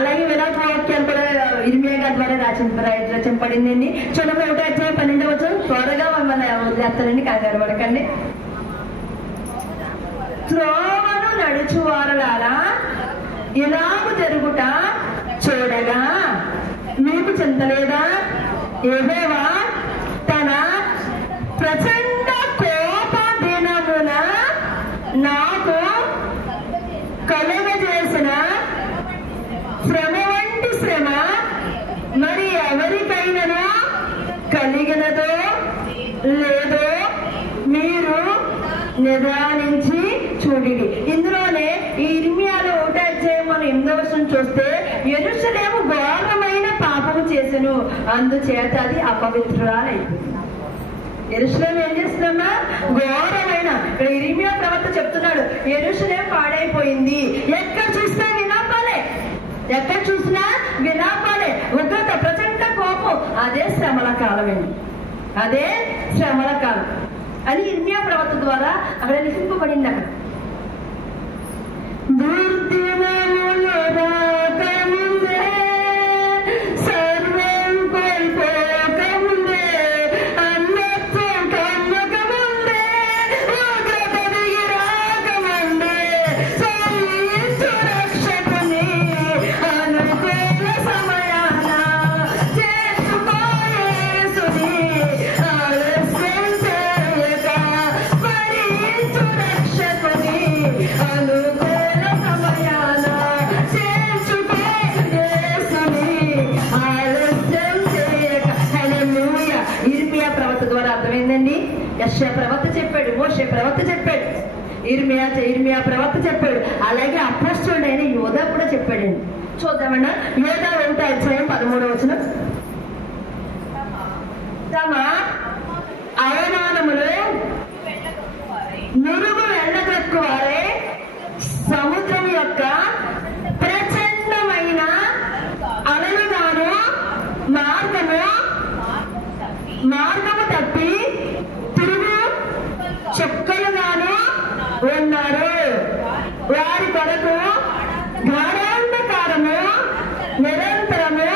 అలాగే విరాట్ వాక్యాలు కూడా ఇర్మియా గారి ద్వారా రచింపబడిందండి. చూడండి 1:12 త్వరగా మమ్మల్ని వదిలేస్తారండి, కంగారు పడకండి. త్రోవను నడుచువారలారా ఇలాగు జరుగుట చూడగా మీకు చింతలేదా? యెహోవా తన ప్రచండ కోప దినమున నాకు కలుగజేసిన శ్రమ వంటి శ్రమ మరి ఎవరికైనా కలిగినదో లేదో మీరు నిదానించి చూడిడి. ఇందులోనే ఈ ఇర్మియాలో 1:8 మనం 8వ చూస్తే యెరూషలేము ఘోరమైన పాపము చేసెను, అందుచేత అది అపవిత్రురాలైపోయింది. యెరూషలేము ఏం చేస్తున్నామా? ఘోరమైన. ఇక్కడ ఇర్మియా ప్రవక్త చెప్తున్నాడు యెరూషలేము పాడైపోయింది. ఎక్కడ చూసినా విలాపాలే, ఎక్కడ చూసినా విలాపాలే, ఉగ్రత, ప్రచండ కోపం. అదే శ్రమల కాలం అండి, అదే శ్రమల కాలం అని ఇర్మియా ప్రవక్త ద్వారా అక్కడ లిఖింపబడింది. అక్కడ దుర్దినములు రాకముందే సర్వం కోల్పోకముందే అన్నత్వం కమ్మకముందే ఉగ్రత దిగి రాకముందే సంయుక్త రక్షకుని అనుకూల సమయాన చేసుకోయేసుని ఆలస్యం చేయక భరించు రక్షకుని అనుకూల సమయాన చేసుకోయేసుని ఆలస్యం చేయక. హల్లెలూయా. ఇర్మియా ప్రవక్త ద్వారా అర్థమైందండి. యెషయా ప్రవక్త చెప్పాడు, మోషే ప్రవక్త చెప్పాడు, ఇర్మియా ప్రవక్త చెప్పాడు, అలాగే అపోస్తలుడైన యోధా కూడా చెప్పాడండి. చూద్దామన్నా యోధా 1:13 తమ అవమానములు నురుగు వెళ్ళగక్కువారే సముద్రం యొక్క ప్రచండమైన అలలుగాను మార్గము తప్పి తిరుగు చుక్కలుగాను ఉన్నారు. వారి కొరకు గాఢాంధకారము నిరంతరము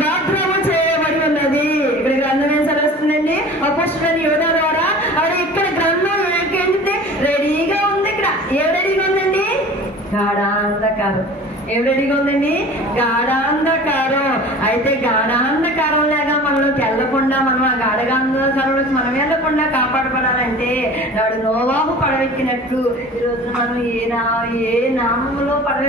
భద్రము చేయబడి ఉన్నది. ఇక్కడ గ్రంథం ఏం సెలవుస్తుందండి? అపోస్తలుడైన యోధా ద్వారా అది ఇక్కడ గ్రంథం ఏంటంటే రెడీగా ఉంది. ఇక్కడ ఏం రెడీగా ఉందండి? గాఢాంధకారం. ఏం రెడీగా ఉందండి? గాఢాంధకారం. అయితే గాఢాంధకారం లాగా మనలోకి వెళ్ళకుండా, మనం ఆ గాఢాంధకారంలో మనం వెళ్ళకుండా కాపాడబడాలంటే నాడు నోవాహు పడవెక్కినట్టు ఈ రోజున మనం ఏ నామంలో పడవ